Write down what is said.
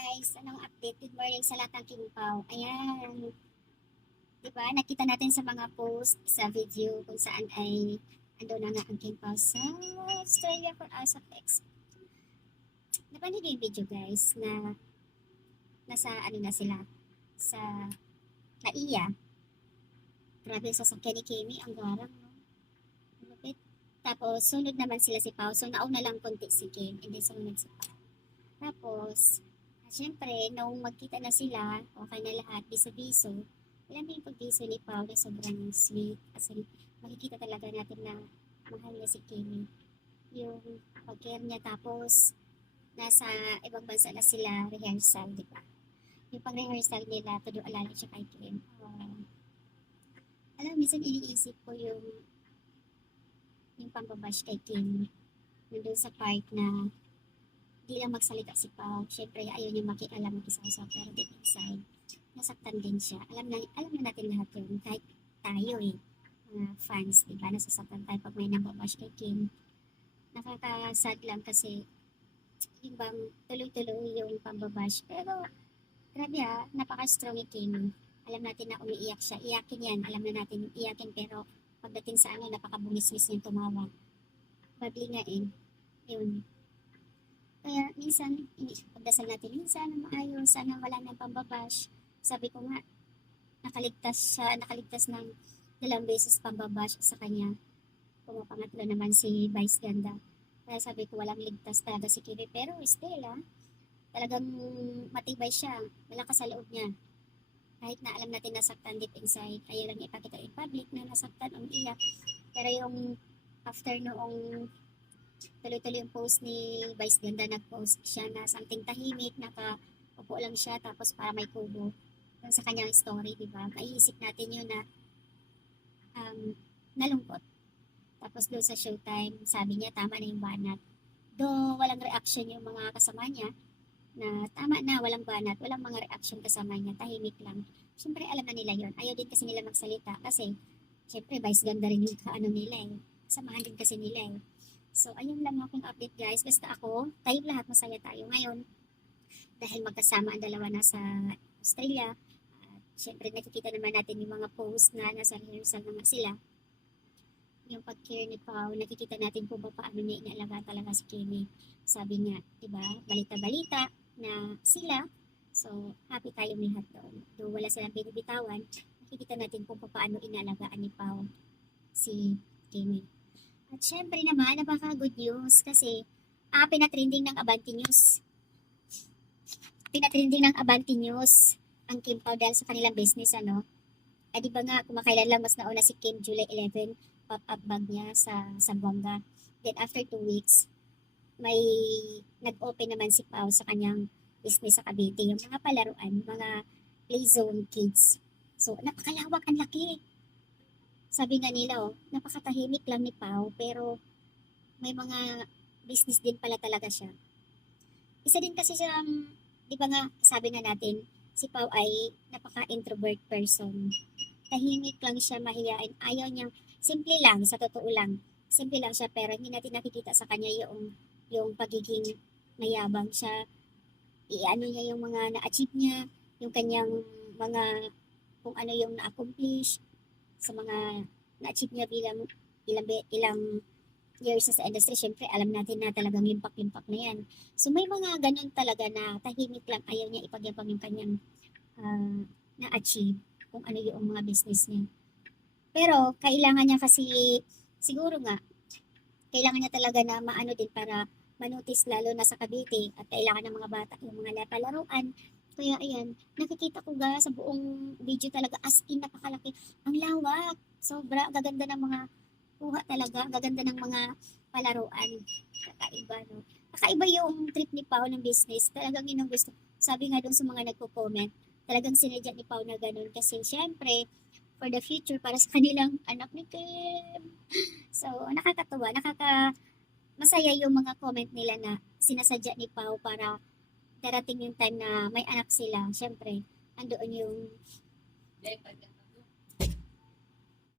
guys, anong update? Good morning sa lahat ng King Pao. Ayan, di ba? Nakita natin sa mga post sa video kung saan ay ando na nga ang King Pao sa Australia for us of X. Napanood niyo yung video guys na nasa ano na sila sa Naiya. Grabe sa sasakyan ni Kimi, ang garang, no? Malupit. Tapos sunod naman sila si Pao. So nauna lang konti si Kim and then sunod si Pao. Tapos siyempre, nung magkita na sila, okay na lahat, biso-biso, alam mo yung pagbiso ni Pao na sobrang sweet. Kasi makikita talaga natin na mahal niya si Kimi. Yung pag-care niya, tapos nasa ibang bansa na sila rehearsal, di ba? Yung pang-rehearsal nila, todo alala siya kay Kim. Alam, minsan iniisip ko yung pambabash kay Kim. Nandun sa part na di lang magsalita si Pao. Siyempre, ayaw niya makialam ng isa-isa. Pero deep inside, nasaktan din siya. Alam na natin lahat yun. Kahit tayo mga fans, diba? Nasasaktan tayo pag may nambabash kay Kim. Nakaka-sad lang kasi yung bang tuloy-tuloy yung pambabash. Pero, grabe napaka-strong ni Kim. Alam natin na umiiyak siya. Iyakin yan. Alam na natin iyakin. Pero, pagdating sa napaka-bumismis niya tumawa. Badli nga Yun. Kaya minsan, pagdasal natin, minsan na maayos, sana wala nang pambabash. Sabi ko nga, nakaligtas ng 2 beses pambabash sa kanya. Pumapangatlo naman si Vice Ganda. Kaya sabi ko, walang ligtas talaga si Kimi. Pero still, talagang matibay siya. Malakas sa loob niya. Kahit na alam natin nasaktan deep inside, ayaw lang ipakita in public na nasaktan, umiiyak. Pero yung after noong tuloy-tuloy yung post ni Vice Ganda, nag-post siya na something tahimik, nakaupo lang siya, tapos para may kubo. Yung sa kanyang story, di ba? Maiisip natin yun na nalungkot. Tapos doon sa Showtime, sabi niya, tama na yung banat. Do walang reaction yung mga kasama niya, na tama na, walang banat, walang mga reaction kasama niya, tahimik lang. Siyempre, alam na nila yun. Ayaw din kasi nila magsalita kasi, siyempre, Vice Ganda rin yung kaano nila Samahan din kasi nila So, ayun lang aking update guys. Basta ako, tayong lahat masaya tayo ngayon. Dahil magkasama ang dalawa na sa Australia. At syempre nakikita naman natin yung mga post na nasa rehearsal naman sila. Yung pag-care ni Pao, nakikita natin kung paano niya inaalaga talaga si Kimi. Sabi niya, diba, balita-balita na sila. So, happy tayo lahat doon. Doon wala silang binibitawan, nakikita natin kung paano inaalagaan ni Pao si Kimi. At syempre naman, napaka-good news kasi pinatrending ng Abante News. Pinatrending ng Abante News ang Kim Pao dahil sa kanilang business, di ba nga, kumakailan lang mas nauna si Kim, July 11, pop-up bag niya sa Zamboanga. Then after 2 weeks, may nag-open naman si Pao sa kanyang business sa Cavite. Yung mga palaruan, mga play zone kids. So, napakalawak, ang laki. Sabi nga nila, napakatahimik lang ni Pao, pero may mga business din pala talaga siya. Isa din kasi siyang, di ba nga, sabi nga natin, si Pao ay napaka-introvert person. Tahimik lang siya, mahiyain. Ayaw niyang, simple lang, sa totoo lang. Simple lang siya, pero hindi natin nakikita sa kanya yung pagiging mayabang siya. Iano niya yung mga na-achieve niya, yung kanyang mga, kung ano yung na-accomplish, sa mga na-achieve niya bilang ilang years sa industry, syempre alam natin na talagang limpak-limpak na yan. So may mga ganun talaga na tahimik lang, ayaw niya ipagyabang yung kanyang na-achieve, kung ano yung mga business niya. Pero kailangan niya kasi, siguro nga, kailangan niya talaga na maano din para manotice lalo na sa Cavite at kailangan ng mga bata yung mga palaruan. Kaya ayan, nakikita ko sa buong video talaga as in napakalaki. Ang lawak, sobra, gaganda ng mga kuha talaga, gaganda ng mga palaruan. Kakaiba, no? Kakaiba yung trip ni Pao ng business. Talagang yun ang gusto. Sabi nga dun sa mga nagko-comment, talagang sinadya ni Pao na ganun kasi syempre, for the future, para sa kanilang anak ni Kim. So, nakakatuwa, masaya yung mga comment nila na sinasadya ni Pao para darating yung time na may anak sila, syempre, andoon yung